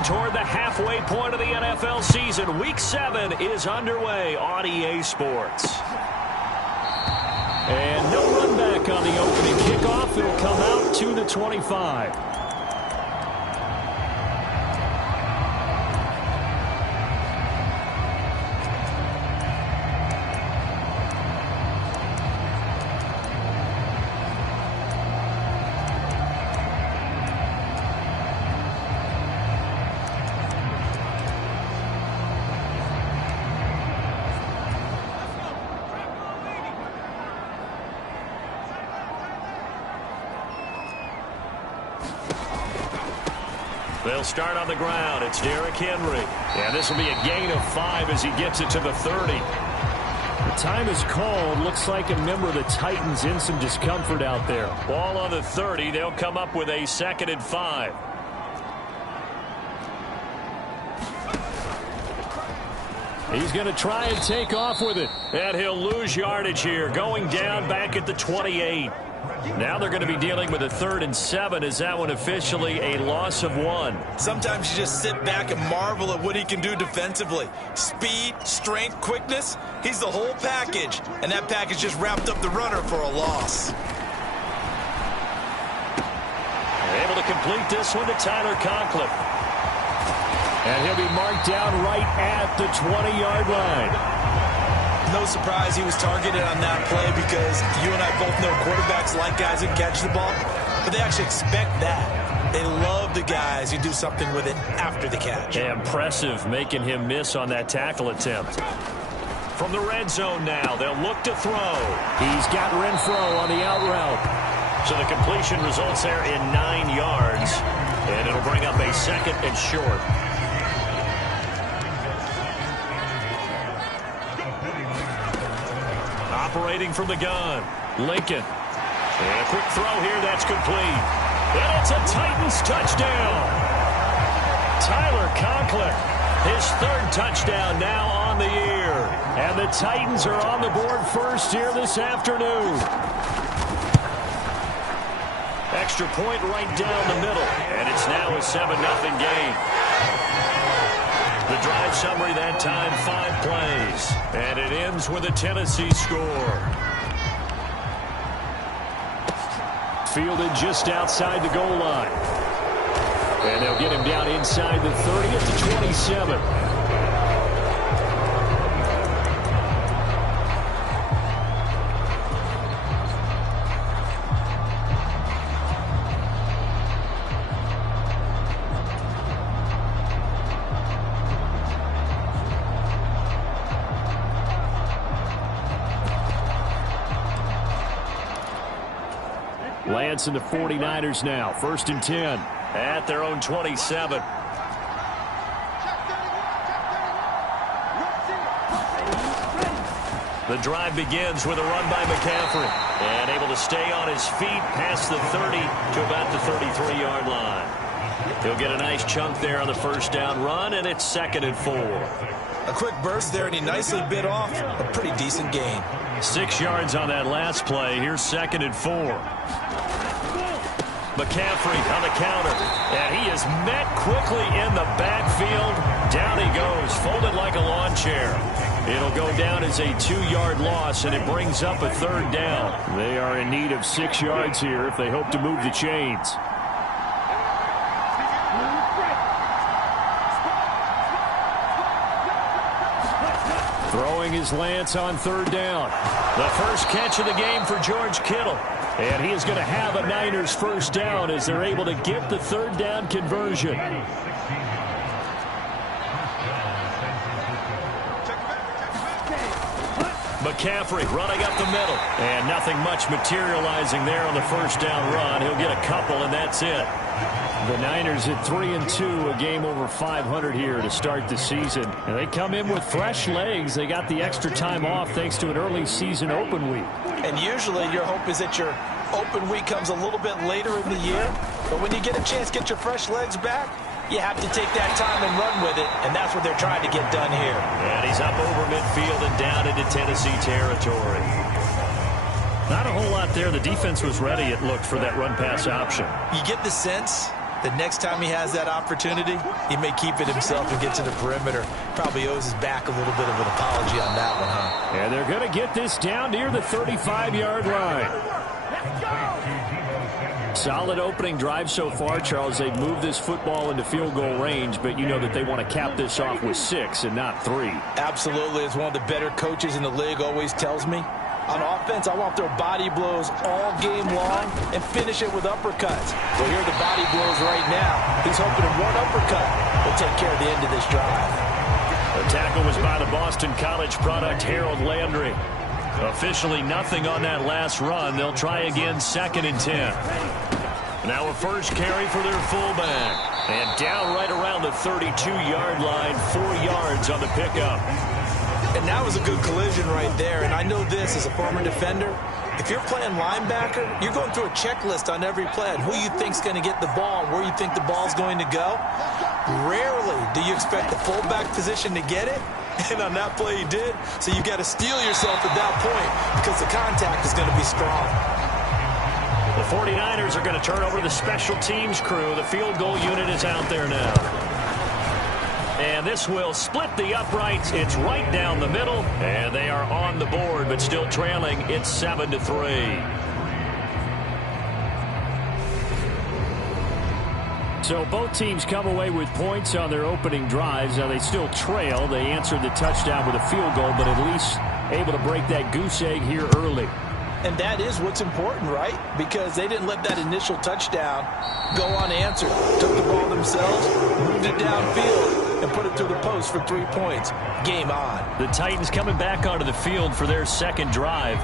Getting toward the halfway point of the NFL season. Week 7 is underway on EA Sports. And no run back on the opening kickoff. It'll come out to the 25. They'll start on the ground. It's Derrick Henry. And this will be a gain of 5 as he gets it to the 30. The time is called. Looks like a member of the Titans in some discomfort out there. Ball on the 30. They'll come up with a 2nd and 5. He's going to try and take off with it. And he'll lose yardage here. Going down back at the 28. Now they're going to be dealing with a 3rd and 7. Is that one officially a loss of 1? Sometimes you just sit back and marvel at what he can do defensively. Speed, strength, quickness. He's the whole package. And that package just wrapped up the runner for a loss. They're able to complete this one to Tyler Conklin. And he'll be marked down right at the 20-yard line. No surprise he was targeted on that play because you and I both know quarterbacks like guys who catch the ball, but they actually expect that. They love the guys who do something with it after the catch. Impressive making him miss on that tackle attempt. From the red zone now, they'll look to throw. He's got Renfro on the out route. So the completion results there in 9 yards, and it'll bring up a 2nd and short. Operating from the gun, Lincoln. And a quick throw here, that's complete. And it's a Titans touchdown. Tyler Conklin, his 3rd touchdown now on the year. And the Titans are on the board first here this afternoon. Extra point right down the middle. And it's now a 7-0 game. The drive summary that time, 5 plays. And it ends with a Tennessee score. Fielded just outside the goal line. And they'll get him down inside the 30 at the 27. Lance and the 49ers now. 1st and 10 at their own 27. The drive begins with a run by McCaffrey. And able to stay on his feet past the 30 to about the 33-yard line. He'll get a nice chunk there on the 1st down run, and it's 2nd and 4. A quick burst there, and he nicely bit off a pretty decent gain. 6 yards on that last play. Here's 2nd and 4. McCaffrey on the counter. And he is met quickly in the backfield. Down he goes, folded like a lawn chair. It'll go down as a 2-yard loss, and it brings up a 3rd down. They are in need of 6 yards here if they hope to move the chains. Throwing is Lance on 3rd down. The first catch of the game for George Kittle. And he is going to have a Niners 1st down as they're able to get the 3rd down conversion. McCaffrey running up the middle. And nothing much materializing there on the 1st down run. He'll get a couple, and that's it. The Niners at 3-2, a game over 500 here to start the season. And they come in with fresh legs. They got the extra time off thanks to an early season open week. And usually your hope is that your open week comes a little bit later in the year. But when you get a chance to get your fresh legs back, you have to take that time and run with it. And that's what they're trying to get done here. And he's up over midfield and down into Tennessee territory. Not a whole lot there. The defense was ready, it looked, for that run-pass option. You get the sense The next time he has that opportunity, he may keep it himself and get to the perimeter. Probably owes his back a little bit of an apology on that one, huh? And they're going to get this down near the 35-yard line. Solid opening drive so far, Charles. They've moved this football into field goal range, but you know that they want to cap this off with 6 and not 3. Absolutely. As one of the better coaches in the league always tells me, on offense, I want their body blows all game long and finish it with uppercuts. Well, here are the body blows right now. He's hoping in one uppercut will take care of the end of this drive. The tackle was by the Boston College product, Harold Landry. Officially nothing on that last run. They'll try again, 2nd and 10. Now a first carry for their fullback. And down right around the 32-yard line, 4 yards on the pickup. And that was a good collision right there. And I know this as a former defender. If you're playing linebacker, you're going through a checklist on every play on who you think's going to get the ball and where you think the ball's going to go. Rarely do you expect the fullback position to get it. And on that play he did. So you got to steel yourself at that point because the contact is going to be strong. The 49ers are going to turn over the special teams crew. The field goal unit is out there now. And this will split the uprights. It's right down the middle. And they are on the board, but still trailing. It's 7-3. So both teams come away with points on their opening drives. Now they still trail. They answered the touchdown with a field goal, but at least able to break that goose egg here early. And that is what's important, right? Because they didn't let that initial touchdown go unanswered. Took the ball themselves, moved it downfield, and put it through the post for 3 points. Game on. The Titans coming back onto the field for their second drive.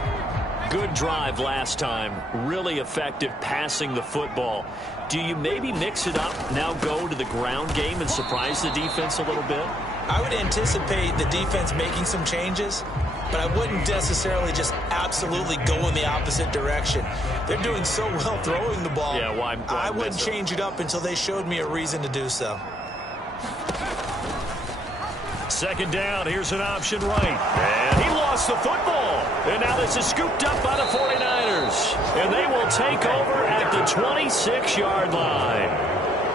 Good drive last time. Really effective passing the football. Do you maybe mix it up, now go to the ground game and surprise the defense a little bit? I would anticipate the defense making some changes, but I wouldn't necessarily just absolutely go in the opposite direction. They're doing so well throwing the ball. Yeah, why I wouldn't change it up until they showed me a reason to do so. 2nd down, here's an option right. And he lost the football. And now this is scooped up by the 49ers. And they will take over at the 26-yard line.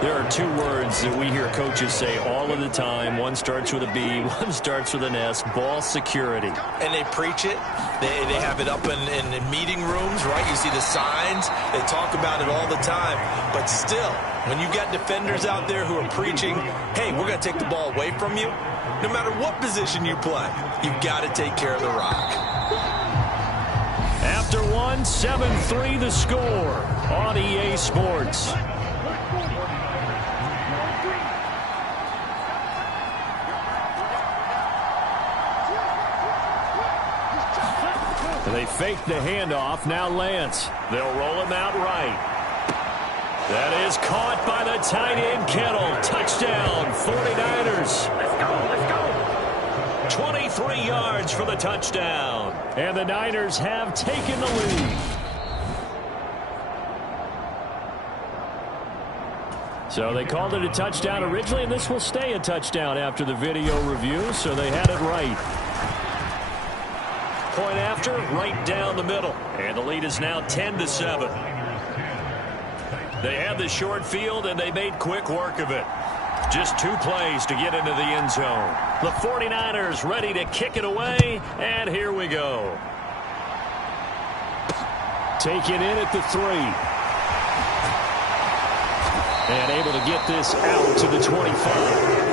There are 2 words that we hear coaches say all of the time. One starts with a B, one starts with an S, ball security. And they preach it. They have it up in meeting rooms, right? You see the signs. They talk about it all the time. But still, when you've got defenders out there who are preaching, hey, we're going to take the ball away from you, no matter what position you play, you've got to take care of the rock. After 1, 7-3 the score on EA Sports. They fake the handoff. Now Lance. They'll roll him out right. That is caught by the tight end Kittle. Touchdown, 49ers. Let's go. 23 yards for the touchdown. And the Niners have taken the lead. So they called it a touchdown originally, and this will stay a touchdown after the video review, so they had it right. Point after, right down the middle. And the lead is now 10-7. They had the short field, and they made quick work of it. Just 2 plays to get into the end zone. The 49ers ready to kick it away, and here we go. Taken in at the 3. And able to get this out to the 25.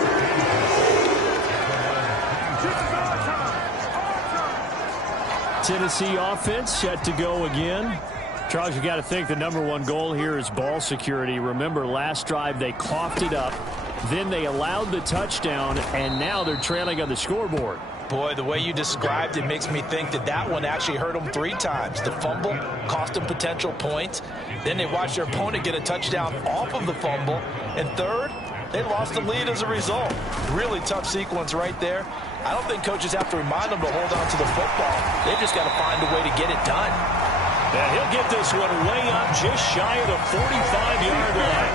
Tennessee offense set to go again. Charles, you got to think the #1 goal here is ball security. Remember, last drive they coughed it up. Then they allowed the touchdown, and now they're trailing on the scoreboard. Boy, the way you described it makes me think that one actually hurt them 3 times. The fumble cost them potential points. Then they watched their opponent get a touchdown off of the fumble. And third, they lost the lead as a result. Really tough sequence right there. I don't think coaches have to remind them to hold on to the football. They've just got to find a way to get it done. And he'll get this one way up just shy of the 45-yard line.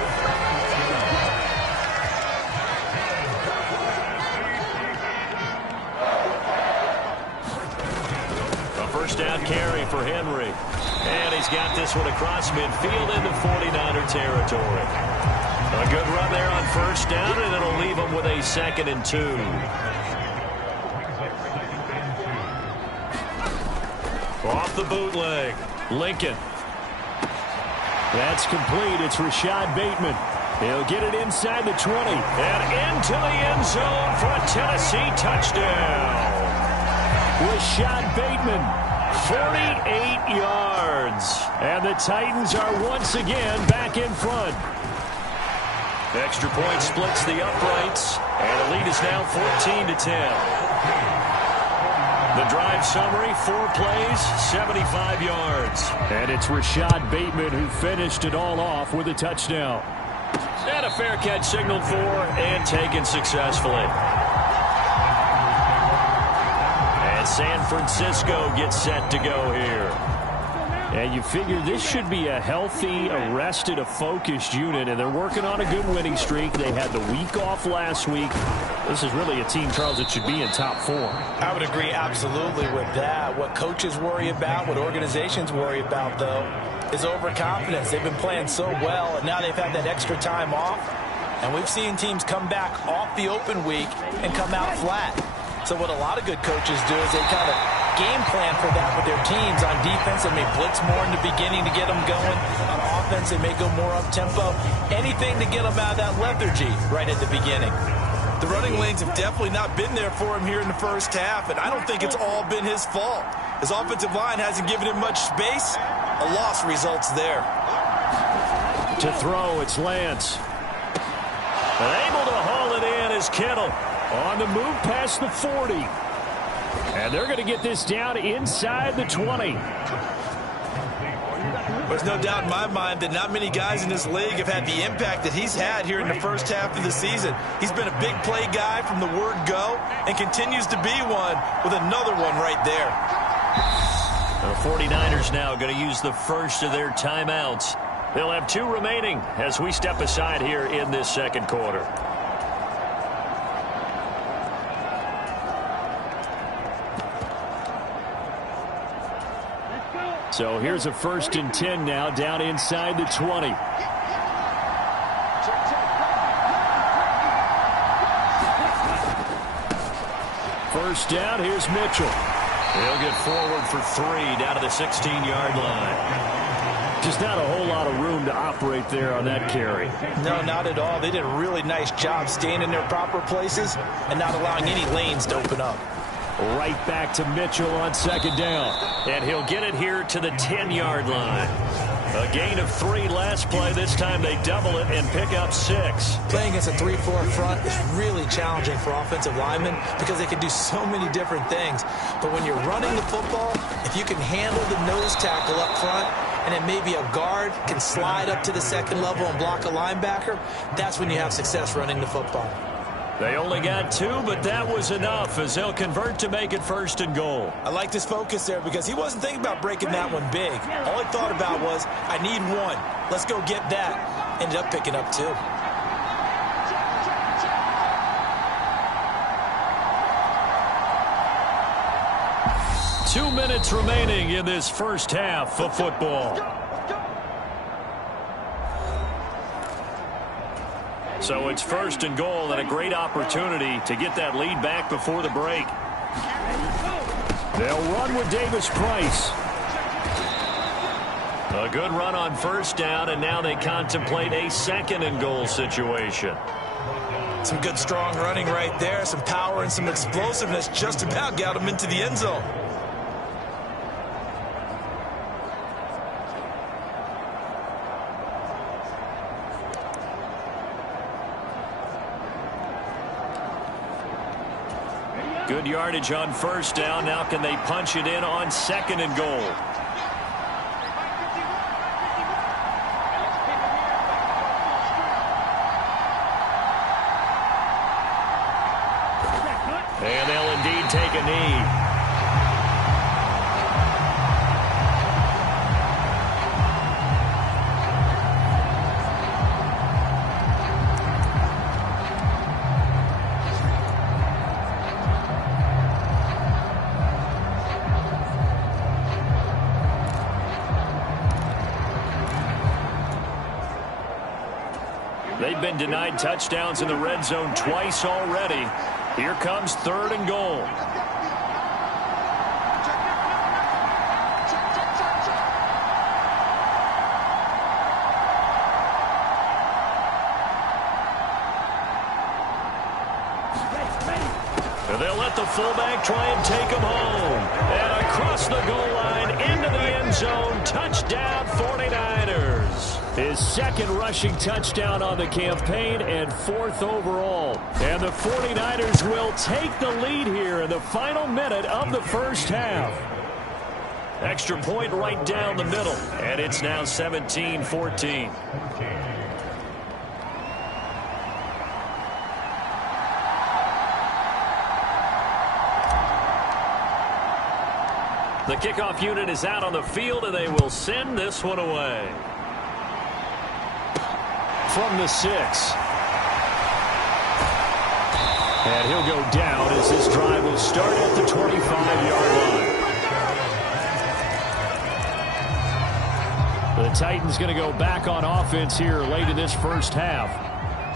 A first down carry for Henry. And he's got this one across midfield into 49er territory. A good run there on first down, and it'll leave them with a 2nd and 2. Off the bootleg. Lincoln. That's complete. It's Rashad Bateman. He'll get it inside the 20 and into the end zone for a Tennessee touchdown. Rashad Bateman, 48 yards. And the Titans are once again back in front. Extra point splits the uprights, and the lead is now 14-10. The drive summary, 4 plays, 75 yards. And it's Rashad Bateman who finished it all off with a touchdown. And a fair catch signaled for and taken successfully. And San Francisco gets set to go here. And you figure this should be a healthy, arrested, a focused unit, and they're working on a good winning streak. They had the week off last week. This is really a team, Charles, that should be in top 4. I would agree absolutely with that. What coaches worry about, what organizations worry about, though, is overconfidence. They've been playing so well, and now they've had that extra time off. And we've seen teams come back off the open week and come out flat. So what a lot of good coaches do is they kind of game plan for that with their teams. On defense, they may blitz more in the beginning to get them going. On offense, they may go more up-tempo. Anything to get them out of that lethargy right at the beginning. The running lanes have definitely not been there for him here in the first half, and I don't think it's all been his fault. His offensive line hasn't given him much space. A loss results there. To throw, it's Lance. And able to haul it in is Kittle. On the move past the 40. And they're going to get this down inside the 20. There's no doubt in my mind that not many guys in this league have had the impact that he's had here in the first half of the season. He's been a big play guy from the word go and continues to be one with another one right there. The 49ers now going to use the first of their timeouts. They'll have 2 remaining as we step aside here in this second quarter. So here's a 1st and 10 now down inside the 20. First down, here's Mitchell. He'll get forward for 3 down to the 16-yard line. Just not a whole lot of room to operate there on that carry. No, not at all. They did a really nice job staying in their proper places and not allowing any lanes to open up. Right back to Mitchell on 2nd down. And he'll get it here to the 10-yard line. A gain of 3 last play. This time they double it and pick up 6. Playing against a 3-4 front is really challenging for offensive linemen because they can do so many different things. But when you're running the football, if you can handle the nose tackle up front, and then maybe a guard can slide up to the 2nd level and block a linebacker, that's when you have success running the football. They only got 2, but that was enough as they'll convert to make it 1st and goal. I like his focus there because he wasn't thinking about breaking that one big. All he thought about was, I need 1. Let's go get that. Ended up picking up 2. 2 minutes remaining in this first half of football. So it's 1st and goal and a great opportunity to get that lead back before the break. They'll run with Davis Price. A good run on 1st down, and now they contemplate a 2nd and goal situation. Some good strong running right there, some power and some explosiveness just about got him into the end zone. Good yardage on 1st down. Now can they punch it in on 2nd and goal? And they'll indeed take a knee. They've been denied touchdowns in the red zone twice already. Here comes 3rd and goal. They'll let the fullback try and take him home. And across the goal line into the end zone. Touchdown 49ers. His 2nd rushing touchdown on the campaign and 4th overall. And the 49ers will take the lead here in the final minute of the first half. Extra point right down the middle. And it's now 17-14. The kickoff unit is out on the field, and they will send this one away. From the 6. And he'll go down as this drive will start at the 25-yard line. The Titans going to go back on offense here late in this first half.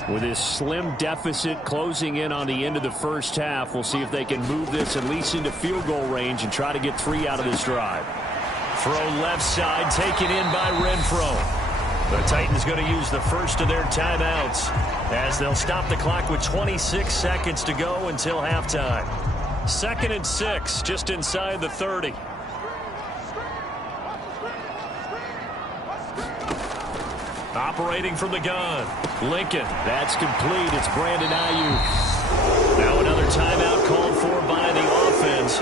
With this slim deficit closing in on the end of the first half, we'll see if they can move this at least into field goal range and try to get 3 out of this drive. Throw left side, taken in by Renfro. The Titans going to use the first of their timeouts as they'll stop the clock with 26 seconds to go until halftime. 2nd and 6, just inside the 30. Operating from the gun. Lincoln. That's complete. It's Brandon Ayuk. Now another timeout called for by the offense.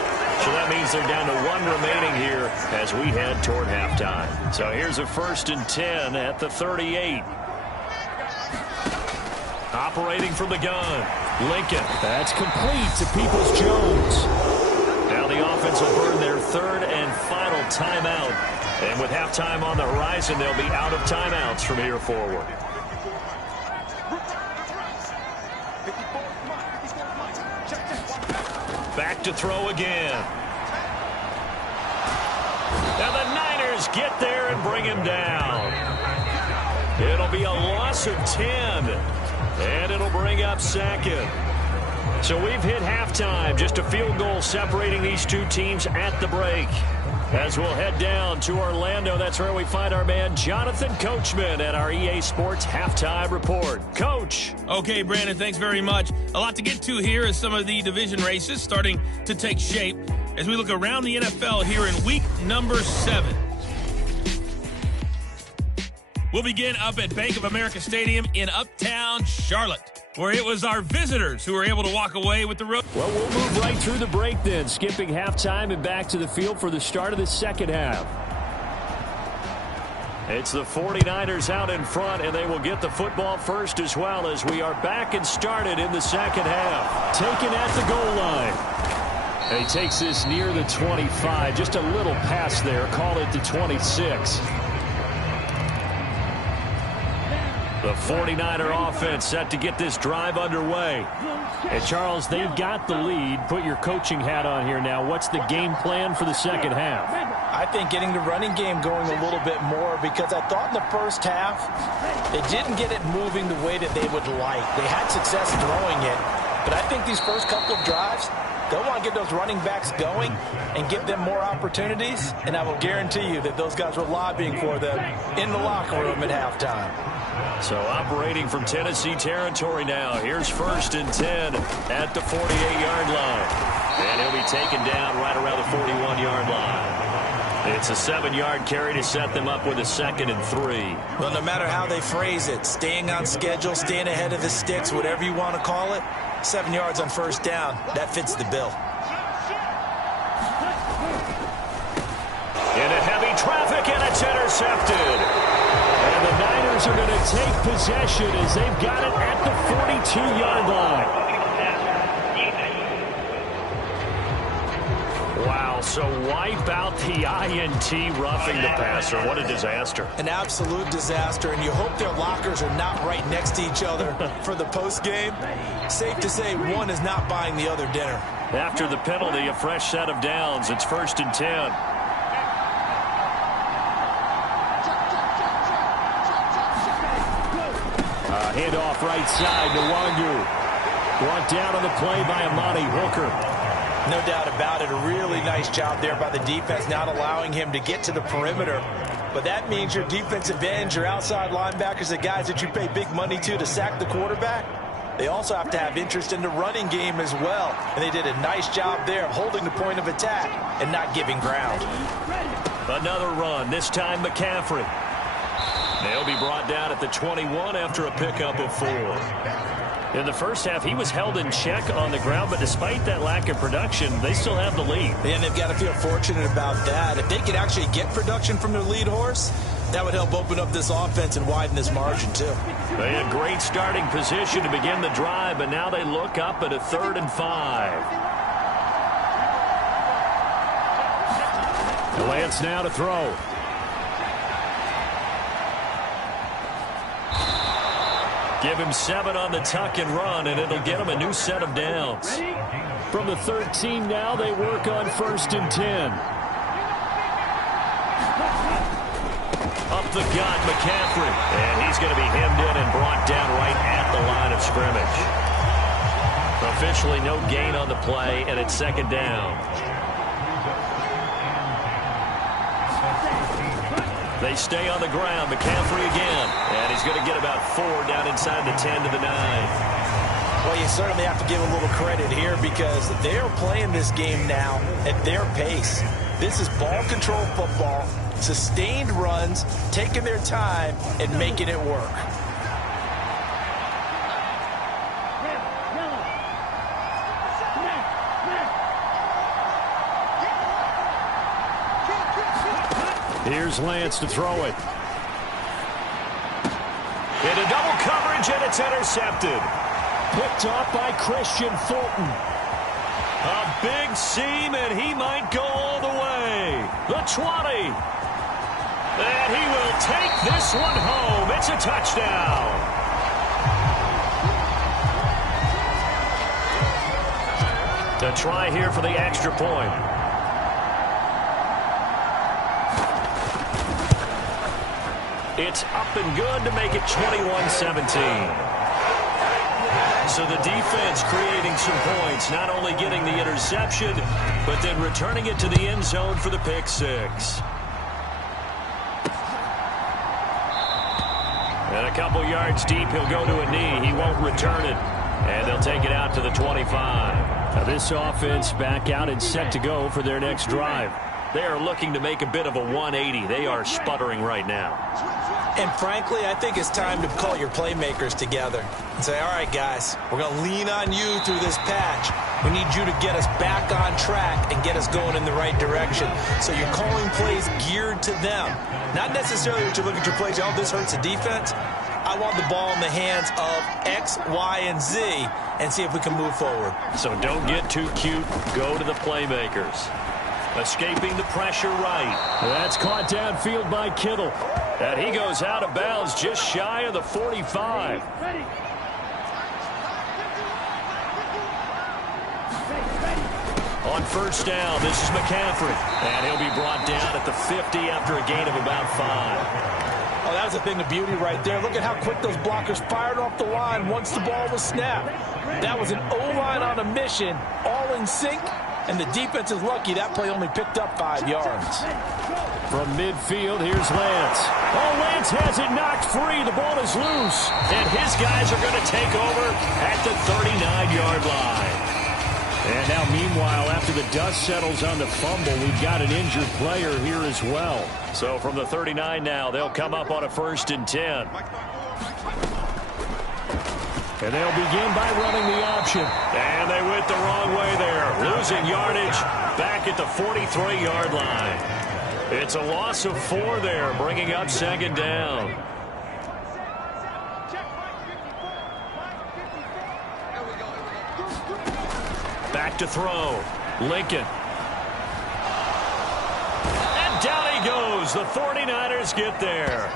So that means they're down to 1 remaining here as we head toward halftime. So here's a 1st and 10 at the 38. Operating from the gun. Lincoln. That's complete to Peoples-Jones. Now the offense will burn their 3rd and final timeout. And with halftime on the horizon, they'll be out of timeouts from here forward. Back to throw again. Now the Niners get there and bring him down. It'll be a loss of 10. And it'll bring up 2nd. So we've hit halftime. Just a field goal separating these two teams at the break. As we'll head down to Orlando, that's where we find our man Jonathan Coachman at our EA Sports Halftime Report. Coach. Okay, Brandon, thanks very much. A lot to get to here as some of the division races starting to take shape as we look around the NFL here in week number 7. We'll begin up at Bank of America Stadium in Uptown Charlotte, where it was our visitors who were able to walk away with the road. Well, we'll move right through the break then, skipping halftime and back to the field for the start of the second half. It's the 49ers out in front, and they will get the football first as well as we are back and started in the second half. Taken at the goal line. And he takes this near the 25. Just a little pass there. Call it the 26. The 49er offense set to get this drive underway. And, Charles, they've got the lead. Put your coaching hat on here now. What's the game plan for the second half? I think getting the running game going a little bit more because I thought in the first half they didn't get it moving the way that they would like. They had success throwing it, but I think these first couple of drives, they'll want to get those running backs going and give them more opportunities, and I will guarantee you that those guys were lobbying for them in the locker room at halftime. So operating from Tennessee territory now. Here's 1st and 10 at the 48-yard line. And he'll be taken down right around the 41-yard line. It's a 7-yard carry to set them up with a 2nd and 3. Well, no matter how they phrase it, staying on schedule, staying ahead of the sticks, whatever you want to call it, 7 yards on 1st down, that fits the bill. Into heavy traffic, and it's intercepted. And the Niners are going to take possession as they've got it at the 42-yard line. Wow, so wipe out the INT roughing the passer. What a disaster. An absolute disaster, and you hope their lockers are not right next to each other for the postgame. Safe to say one is not buying the other dinner. After the penalty, a fresh set of downs. It's 1st and 10. Handoff right side to Wangu. Brought down on the play by Amani Hooker. No doubt about it. A really nice job there by the defense, not allowing him to get to the perimeter. But that means your defensive ends, your outside linebackers, the guys that you pay big money to sack the quarterback, they also have to have interest in the running game as well. And they did a nice job there of holding the point of attack and not giving ground. Another run, this time McCaffrey. They'll be brought down at the 21 after a pickup of 4. In the first half, he was held in check on the ground, but despite that lack of production, they still have the lead. And they've got to feel fortunate about that. If they could actually get production from their lead horse, that would help open up this offense and widen this margin, too. They had great starting position to begin the drive, but now they look up at a 3rd and 5. Lance now to throw. Give him 7 on the tuck and run, and it'll get him a new set of downs. From the 13 now, they work on 1st and 10. Up the gut, McCaffrey. And he's going to be hemmed in and brought down right at the line of scrimmage. Officially no gain on the play, and it's 2nd down. They stay on the ground. McCaffrey again. And he's going to get about 4 down inside the 10 to the 9. Well, you certainly have to give a little credit here because they are playing this game now at their pace. This is ball control football, sustained runs, taking their time, and making it work. Here's Lance to throw it. Into double coverage, and it's intercepted. Picked off by Christian Fulton. A big seam, and he might go all the way. The 20. And he will take this one home. It's a touchdown. To try here for the extra point. It's up and good to make it 21-17. So the defense creating some points, not only getting the interception, but then returning it to the end zone for the pick 6. And a couple yards deep, he'll go to a knee. He won't return it. And they'll take it out to the 25. Now this offense back out and set to go for their next drive. They are looking to make a bit of a 180. They are sputtering right now. And frankly, I think it's time to call your playmakers together and say, all right, guys, we're going to lean on you through this patch. We need you to get us back on track and get us going in the right direction. So you're calling plays geared to them. Not necessarily that you look at your plays, oh, this hurts the defense. I want the ball in the hands of X, Y, and Z and see if we can move forward. So don't get too cute. Go to the playmakers. Escaping the pressure right. That's caught downfield by Kittle. And he goes out of bounds just shy of the 45. On 1st down, this is McCaffrey. And he'll be brought down at the 50 after a gain of about 5. Oh, that was a thing of beauty right there. Look at how quick those blockers fired off the line once the ball was snapped. That was an O-line on a mission, all in sync. And the defense is lucky that play only picked up 5 yards. From midfield, here's Lance. Oh, Lance has it knocked free. The ball is loose. And his guys are going to take over at the 39-yard line. And now, meanwhile, after the dust settles on the fumble, we've got an injured player here as well. So from the 39 now, they'll come up on a 1st and 10. And they'll begin by running the option. And they went the wrong way there. Losing yardage back at the 43-yard line. It's a loss of 4 there, bringing up 2nd down. Back to throw. Lincoln. And down he goes. goes. The 49ers get there.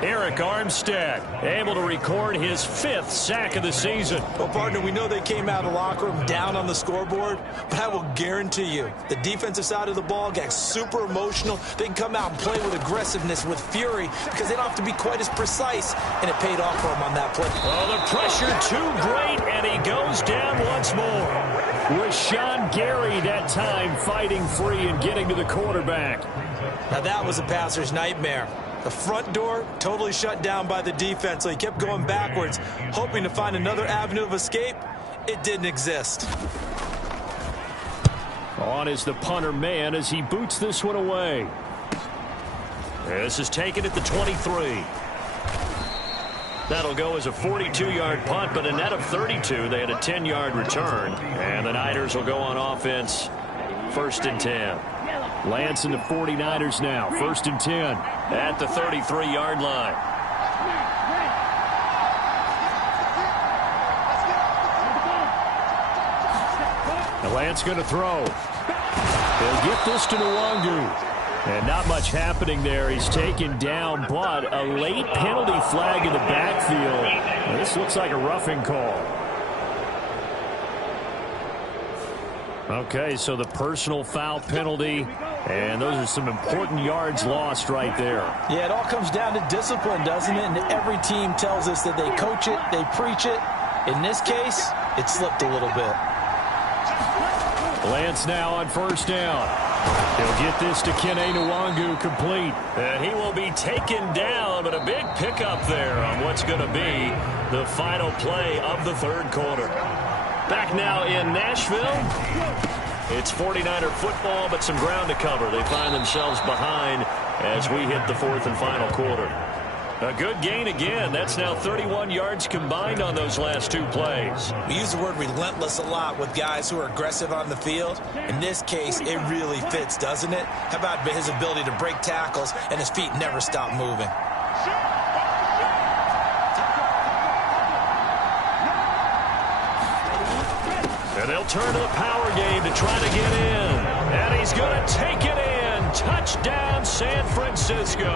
Eric Armstead able to record his 5th sack of the season. Well, partner, we know they came out of the locker room down on the scoreboard, but I will guarantee you the defensive side of the ball got super emotional. They can come out and play with aggressiveness, with fury, because they don't have to be quite as precise, and it paid off for them on that play. Oh, the pressure too great, and he goes down once more. With Sean Gary that time fighting free and getting to the quarterback. Now that was a passer's nightmare. The front door totally shut down by the defense, so he kept going backwards, hoping to find another avenue of escape. It didn't exist. On is the punter man as he boots this one away. This is taken at the 23. That'll go as a 42-yard punt, but a net of 32. They had a 10-yard return, and the Niners will go on offense 1st and 10. Lance and the 49ers now, 1st and 10 at the 33-yard line. Now Lance going to throw. He'll get this to Nwangu. And not much happening there. He's taken down, but a late penalty flag in the backfield. This looks like a roughing call. Okay, so the personal foul penalty, and those are some important yards lost right there. Yeah, it all comes down to discipline, doesn't it? And every team tells us that they coach it, they preach it. In this case, it slipped a little bit. Lance now on 1st down. He'll get this to Kene Nwangu complete. And he will be taken down, but a big pickup there on what's going to be the final play of the 3rd quarter. Back now in Nashville. It's 49er football, but some ground to cover. They find themselves behind as we hit the 4th and final quarter. A good gain again. That's now 31 yards combined on those last 2 plays. We use the word relentless a lot with guys who are aggressive on the field. In this case, it really fits, doesn't it? How about his ability to break tackles and his feet never stop moving? And they'll turn to the power game to try to get in. And he's going to take it in. Touchdown, San Francisco.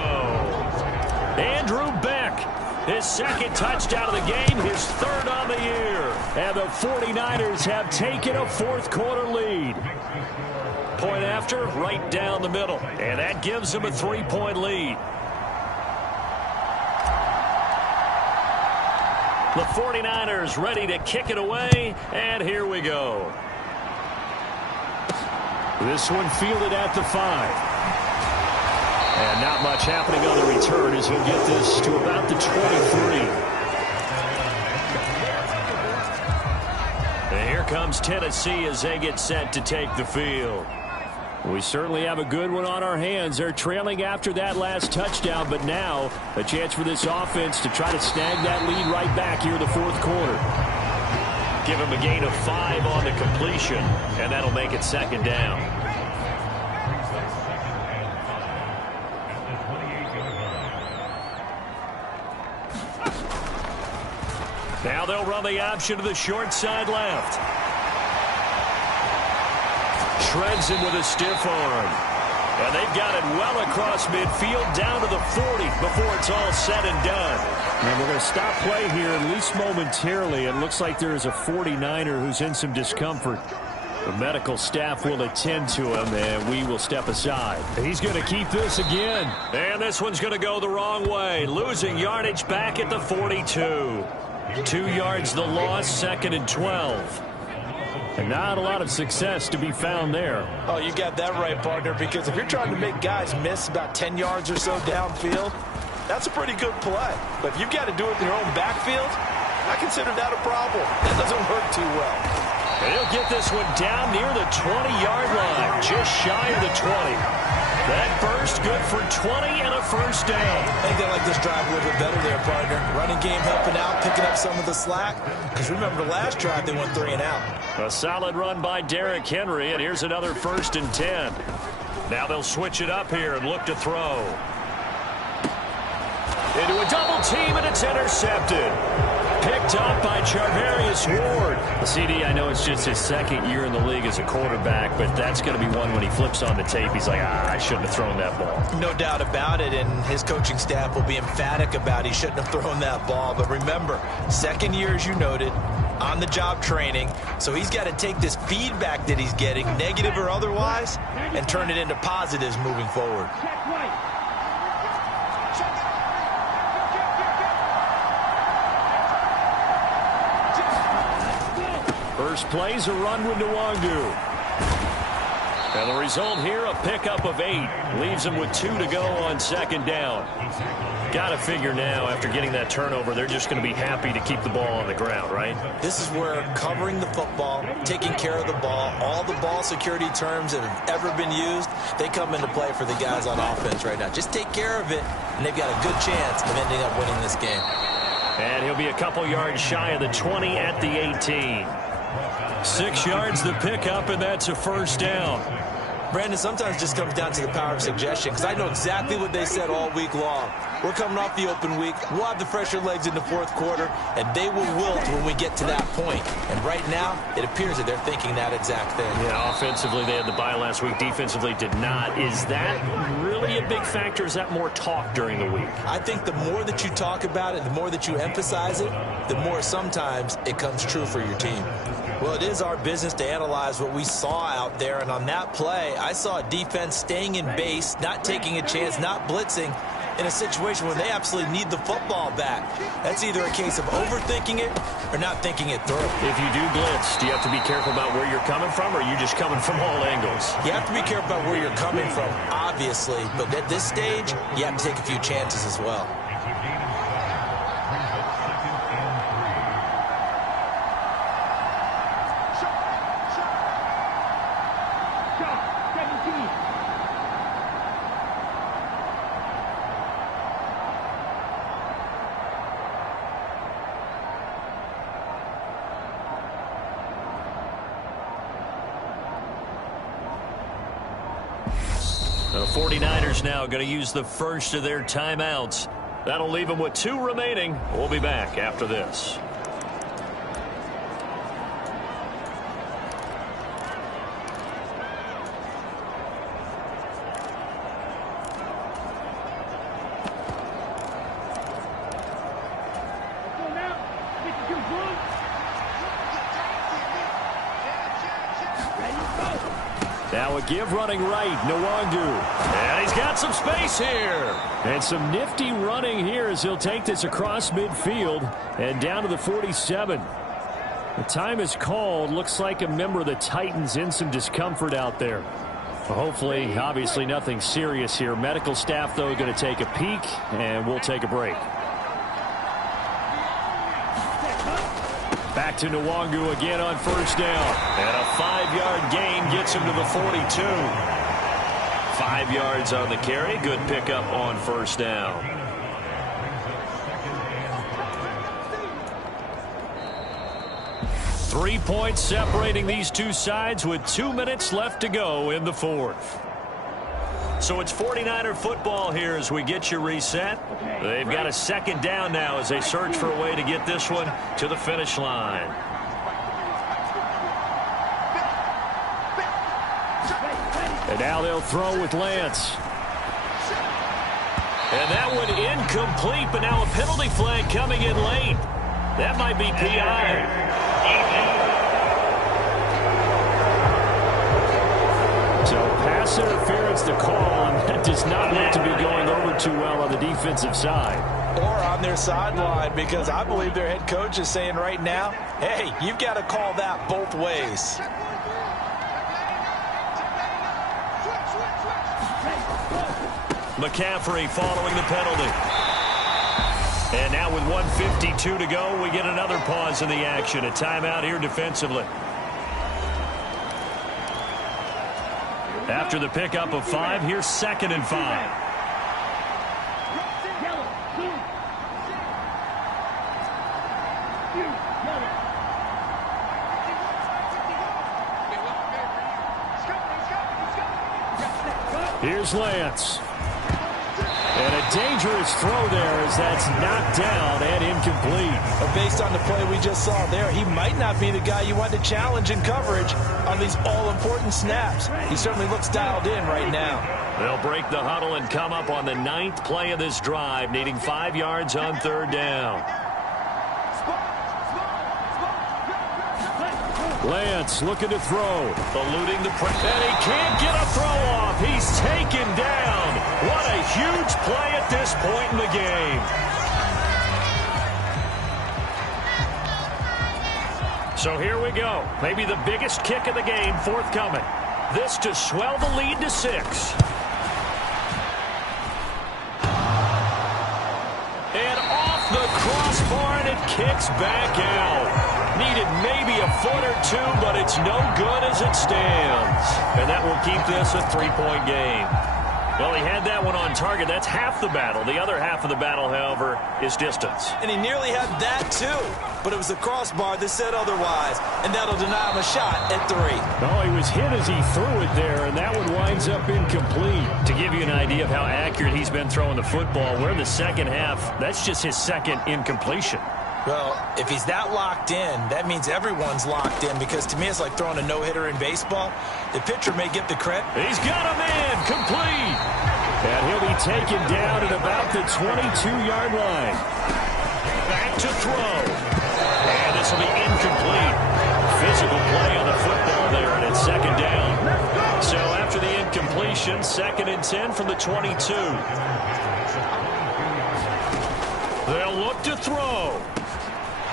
Andrew Beck, his 2nd touchdown of the game, his 3rd on the year. And the 49ers have taken a 4th quarter lead. Point after, right down the middle. And that gives them a 3-point lead. The 49ers ready to kick it away, and here we go. This one fielded at the 5. And not much happening on the return as he'll get this to about the 23. And here comes Tennessee as they get set to take the field. We certainly have a good one on our hands. They're trailing after that last touchdown, but now a chance for this offense to try to snag that lead right back here in the 4th quarter. Give him a gain of 5 on the completion, and that'll make it 2nd down. Now they'll run the option to the short side left. Shreds him with a stiff arm. And they've got it well across midfield down to the 40 before it's all said and done. And we're going to stop play here, at least momentarily. It looks like there is a 49er who's in some discomfort. The medical staff will attend to him, and we will step aside. He's going to keep this again. And this one's going to go the wrong way. Losing yardage back at the 42. 2 yards the loss, 2nd and 12. And not a lot of success to be found there. Oh, you got that right, partner, because if you're trying to make guys miss about 10 yards or so downfield, that's a pretty good play. But if you've got to do it in your own backfield, I consider that a problem. That doesn't work too well. And he'll get this one down near the 20-yard line, just shy of the 20. That burst good for 20 and a 1st down. I think they like this drive a little bit better there, partner. Running game helping out, picking up some of the slack. Because remember, the last drive they went 3 and out. A solid run by Derrick Henry, and here's another 1st and 10. Now they'll switch it up here and look to throw. Into a double team, and it's intercepted. picked up by Charvarius Ward. The CD, I know it's just his second year in the league as a quarterback, but that's going to be one when he flips on the tape, he's like, I shouldn't have thrown that ball. No doubt about it, and his coaching staff will be emphatic about he shouldn't have thrown that ball. But remember, second year, as you noted, on-the-job training, so he's got to take this feedback that he's getting, negative or otherwise, and turn it into positives moving forward. First play's a run with Nwangu. And the result here, a pickup of 8. Leaves him with 2 to go on second down. Got to figure now, after getting that turnover, they're just going to be happy to keep the ball on the ground, right? This is where covering the football, taking care of the ball, all the ball security terms that have ever been used, they come into play for the guys on offense right now. Just take care of it, and they've got a good chance of ending up winning this game. And he'll be a couple yards shy of the 20 at the 18. 6 yards the pickup, and that's a first down. Brandon, sometimes it just comes down to the power of suggestion, because I know exactly what they said all week long. We're coming off the open week. We'll have the fresher legs in the fourth quarter, and they will wilt when we get to that point. And right now, it appears that they're thinking that exact thing. Yeah, offensively, they had the bye last week. Defensively, did not. Is that really a big factor? Is that more talk during the week? I think the more that you talk about it, the more that you emphasize it, the more sometimes it comes true for your team. Well, it is our business to analyze what we saw out there, and on that play, I saw a defense staying in base, not taking a chance, not blitzing, in a situation where they absolutely need the football back. That's either a case of overthinking it or not thinking it through. If you do blitz, do you have to be careful about where you're coming from, or are you just coming from all angles? You have to be careful about where you're coming from, obviously, but at this stage, you have to take a few chances as well. The 49ers now going to use the first of their timeouts. That'll leave them with 2 remaining. We'll be back after this. Now a give running right, Nwangu. And he's got some space here. And some nifty running here as he'll take this across midfield and down to the 47. The time is called. Looks like a member of the Titans in some discomfort out there. Hopefully, obviously nothing serious here. Medical staff, though, going to take a peek, and we'll take a break. Back to Nwangu again on first down. And a 5-yard gain gets him to the 42. 5 yards on the carry. Good pickup on first down. Three points separating these two sides with 2 minutes left to go in the fourth. So it's 49er football here as we get you reset. They've got a second down now as they search for a way to get this one to the finish line. And now they'll throw with Lance. And that one incomplete, but now a penalty flag coming in late. That might be PI. So pass interference to call, and that does not look to be going over too well on the defensive side. Or on their sideline, because I believe their head coach is saying right now, hey, you've got to call that both ways. McCaffrey following the penalty. And now with 1:52 to go, we get another pause in the action. A timeout here defensively. After the pickup of 5, here's 2nd and 5. Here's Lance. And a dangerous throw there as that's knocked down and incomplete. But based on the play we just saw there, he might not be the guy you want to challenge in coverage on these all-important snaps. He certainly looks dialed in right now. They'll break the huddle and come up on the 9th play of this drive, needing 5 yards on 3rd down. Lance looking to throw. Eluding the pressure. And he can't get a throw off. He's taken down. What a huge play at this point in the game. So here we go. Maybe the biggest kick of the game forthcoming. This to swell the lead to 6. And off the crossbar, and it kicks back out. Needed maybe a foot or two, but it's no good as it stands. And that will keep this a 3-point game. Well, he had that one on target. That's half the battle. The other half of the battle, however, is distance. And he nearly had that, too. But it was the crossbar that said otherwise. And that'll deny him a shot at 3. Oh, he was hit as he threw it there, and that one winds up incomplete. To give you an idea of how accurate he's been throwing the football, we're in the second half. That's just his second incompletion. Well, if he's that locked in, that means everyone's locked in, because to me it's like throwing a no-hitter in baseball. The pitcher may get the credit. He's got him in, complete. And he'll be taken down at about the 22-yard line. Back to throw. And this will be incomplete. Physical play on the football there, and it's 2nd down. So after the incompletion, 2nd and 10 from the 22. They'll look to throw.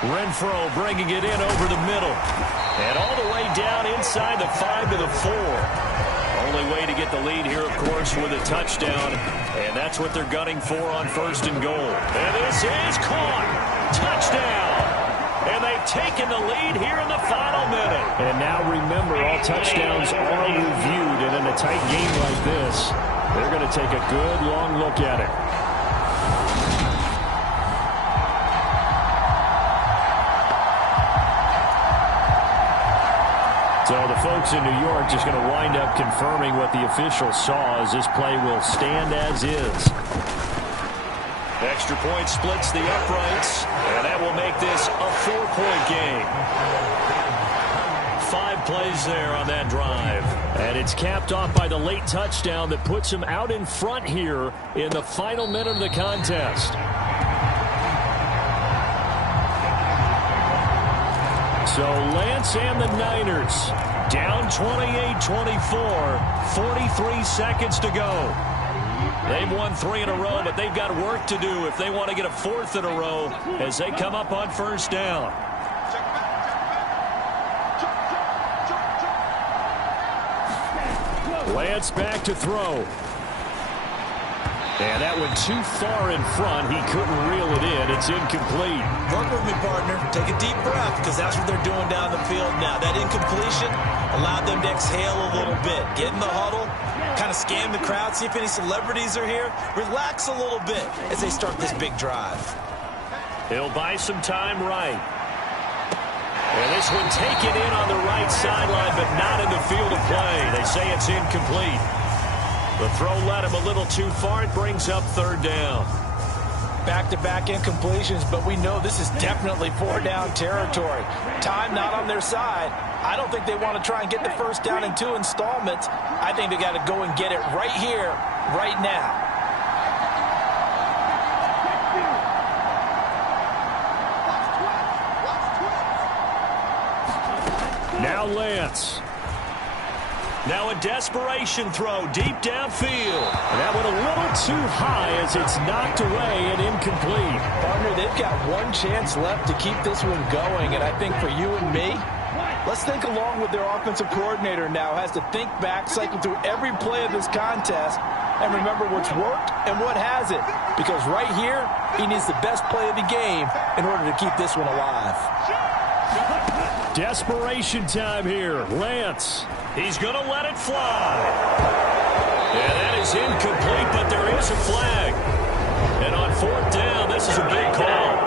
Renfro bringing it in over the middle. And all the way down inside the 5 to the 4. Only way to get the lead here, of course, with a touchdown. And that's what they're gunning for on 1st and goal. And this is caught. Touchdown. And they've taken the lead here in the final minute. And now remember, all touchdowns are reviewed. And in a tight game like this, they're going to take a good long look at it. So the folks in New York just going to wind up confirming what the officials saw, as this play will stand as is. Extra point splits the uprights, and that will make this a 4-point game. 5 plays there on that drive. And it's capped off by the late touchdown that puts him out in front here in the final minute of the contest. So Lance and the Niners down 28-24, 43 seconds to go. They've won 3 in a row, but they've got work to do if they want to get a 4th in a row as they come up on 1st down. Lance back to throw. And that went too far in front. He couldn't reel it in. It's incomplete. Work with me, partner. Take a deep breath, because that's what they're doing down the field now. That incompletion allowed them to exhale a little bit. Get in the huddle, kind of scan the crowd, see if any celebrities are here. Relax a little bit as they start this big drive. He'll buy some time right. And this one taken in on the right sideline, but not in the field of play. They say it's incomplete. The throw led him a little too far. It brings up 3rd down. Back-to-back incompletions, but we know this is definitely 4-down territory. Time not on their side. I don't think they want to try and get the 1st down in 2 installments. I think they got to go and get it right here, right now. Now Lance. Now a desperation throw deep downfield. And that went a little too high as it's knocked away and incomplete. Partner, they've got one chance left to keep this one going. And I think for you and me, let's think along with their offensive coordinator now. Has to think back, cycle through every play of this contest, and remember what's worked and what hasn't. Because right here, he needs the best play of the game in order to keep this one alive. Desperation time here. Lance. He's going to let it fly. Yeah, that is incomplete, but there is a flag. And on 4th down, this is a big call.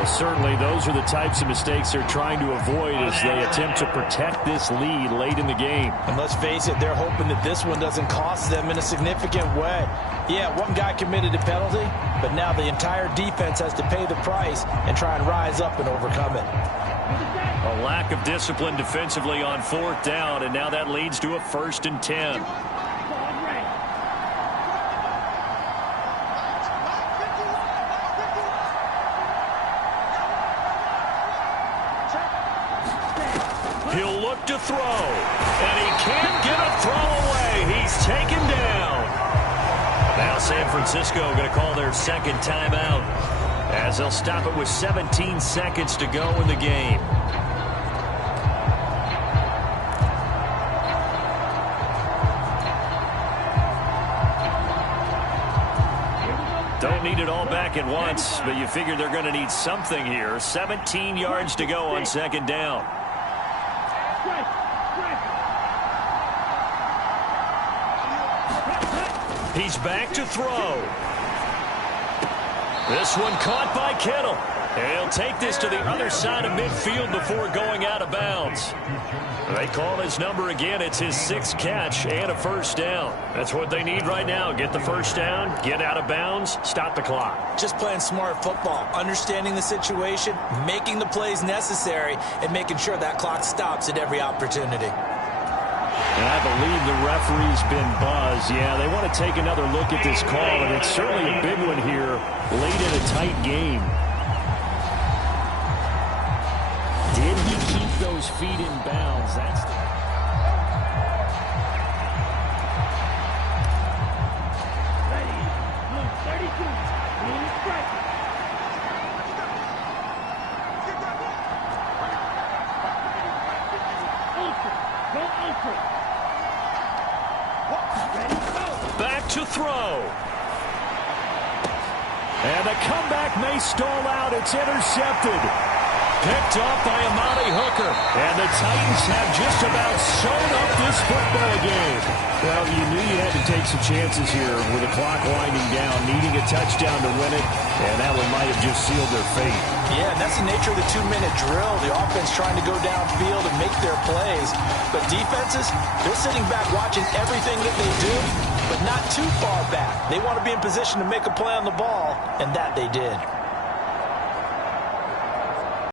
Well, certainly those are the types of mistakes they're trying to avoid as they attempt to protect this lead late in the game. And let's face it, they're hoping that this one doesn't cost them in a significant way. Yeah, one guy committed a penalty, but now the entire defense has to pay the price and try and rise up and overcome it. A lack of discipline defensively on 4th down, and now that leads to a 1st and 10. He'll look to throw, and he can't get a throw away. He's taken down. Now San Francisco going to call their 2nd timeout as they'll stop it with 17 seconds to go in the game. Don't need it all back at once, but you figure they're going to need something here. 17 yards to go on 2nd down. He's back to throw. This one caught by Kittle. And he'll take this to the other side of midfield before going out of bounds. They call his number again. It's his 6th catch and a 1st down. That's what they need right now. Get the 1st down, get out of bounds, stop the clock. Just playing smart football, understanding the situation, making the plays necessary, and making sure that clock stops at every opportunity. And I believe the referee's been buzzed. Yeah, they want to take another look at this call, and it's certainly a big one here late in a tight game. Did he keep those feet in bounds? That's the... Back to throw. And the comeback may stall out. It's intercepted. Picked off by Amani Hooker. And the Titans have just about sewn up this football game. Well, you knew you had to take some chances here with the clock winding down, needing a touchdown to win it, and that one might have just sealed their fate. Yeah, and that's the nature of the 2-minute drill. The offense trying to go downfield and make their plays. But defenses, they're sitting back watching everything that they do, but not too far back. They want to be in position to make a play on the ball, and that they did.